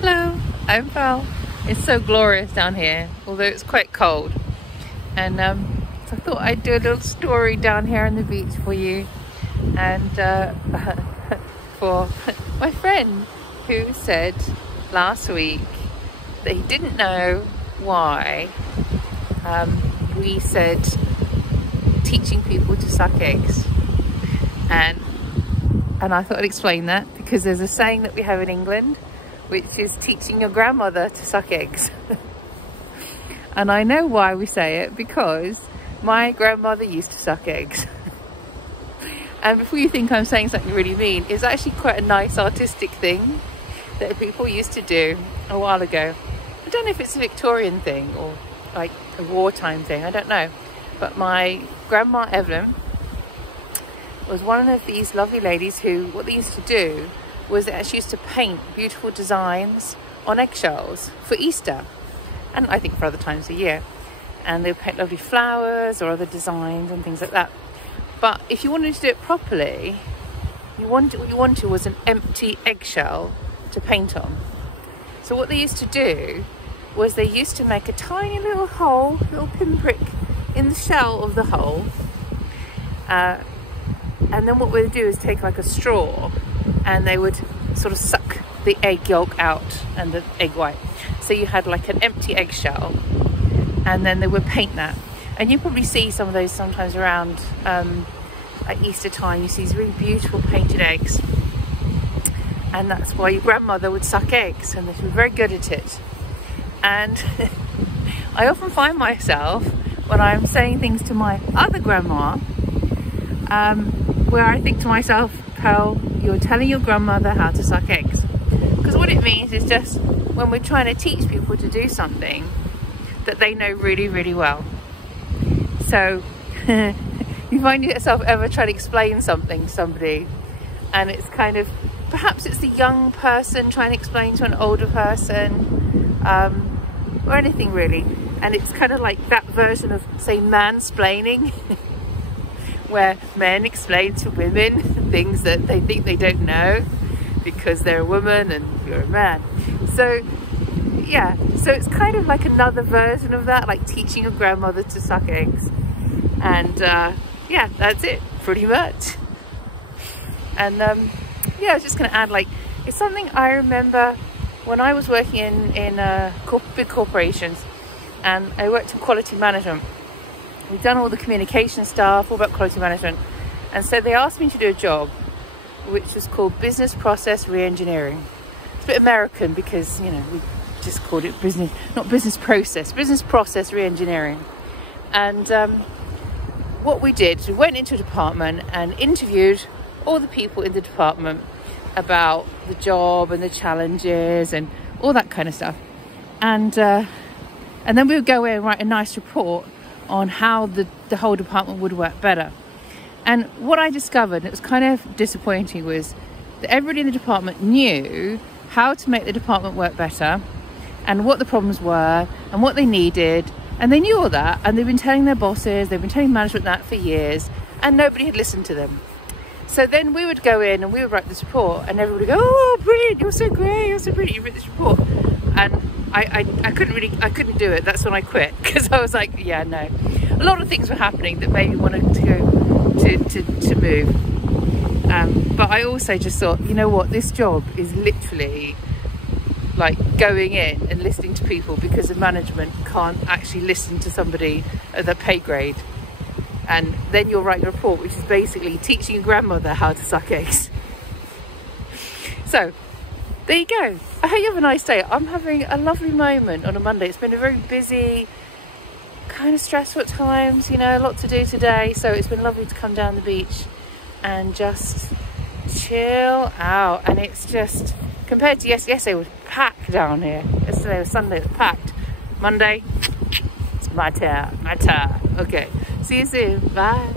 Hello, I'm Pearl. It's so glorious down here, although it's quite cold. And so I thought I'd do a little story down here on the beach for you. And for my friend who said last week that he didn't know why we said teaching people to suck eggs. And I thought I'd explain that because there's a saying that we have in England which is teaching your grandmother to suck eggs. And I know why we say it, because my grandmother used to suck eggs. And before you think I'm saying something really mean, it's actually quite a nice artistic thing that people used to do a while ago. I don't know if it's a Victorian thing or like a wartime thing, I don't know. But my grandma Evelyn was one of these lovely ladies who, what they used to do was that she used to paint beautiful designs on eggshells for Easter, and I think for other times of year. And they would paint lovely flowers or other designs and things like that. But if you wanted to do it properly, what you wanted was an empty eggshell to paint on. So what they used to do was they used to make a tiny little hole, little pinprick in the shell of the hole. And then what we'd do is take like a straw and they would sort of suck the egg yolk out and the egg white. So you had like an empty eggshell, and then they would paint that. And you probably see some of those sometimes around at Easter time. You see these really beautiful painted eggs. And that's why your grandmother would suck eggs, and she was very good at it. And I often find myself, when I'm saying things to my other grandma, where I think to myself, Pearl, you're telling your grandmother how to suck eggs. Because what it means is just when we're trying to teach people to do something that they know really, really well. So you find yourself ever trying to explain something to somebody, and it's kind of, perhaps it's the young person trying to explain to an older person, or anything really. And it's kind of like that version of, say, mansplaining, where men explain to women things that they think they don't know because they're a woman and you're a man. So yeah, so it's kind of like another version of that, like teaching your grandmother to suck eggs. And yeah, that's it pretty much. And yeah, I was just going to add, like, it's something I remember when I was working in big corporations, and I worked in quality management. We've done all the communication stuff, all about quality management. And so they asked me to do a job which was called business process re-engineering. It's a bit American because, you know, we just called it business, not business process, business process re-engineering. And what we did, we went into a department and interviewed all the people in the department about the job and the challenges and all that kind of stuff. And then we would go in and write a nice report on how the whole department would work better. And what I discovered, and it was kind of disappointing, was that everybody in the department knew how to make the department work better and what the problems were and what they needed, and they knew all that, and they've been telling their bosses, they've been telling management that for years, and nobody had listened to them. So then we would go in and we would write this report, and everybody would go, "Oh, brilliant, you're so great, you're so brilliant, you wrote this report." And I couldn't do it. That's when I quit, because I was like, yeah, no. A lot of things were happening that made me want to move. But I also just thought, you know what, this job is literally like going in and listening to people because the management can't actually listen to somebody at their pay grade. And then you'll write a report which is basically teaching your grandmother how to suck eggs. So there you go. I hope you have a nice day. I'm having a lovely moment on a Monday. It's been a very busy, kind of stressful at times, you know, a lot to do today. So it's been lovely to come down the beach and just chill out. And it's just, compared to yesterday was packed down here. Yesterday was Sunday, it was packed. Monday, it's my turn. Okay, see you soon. Bye.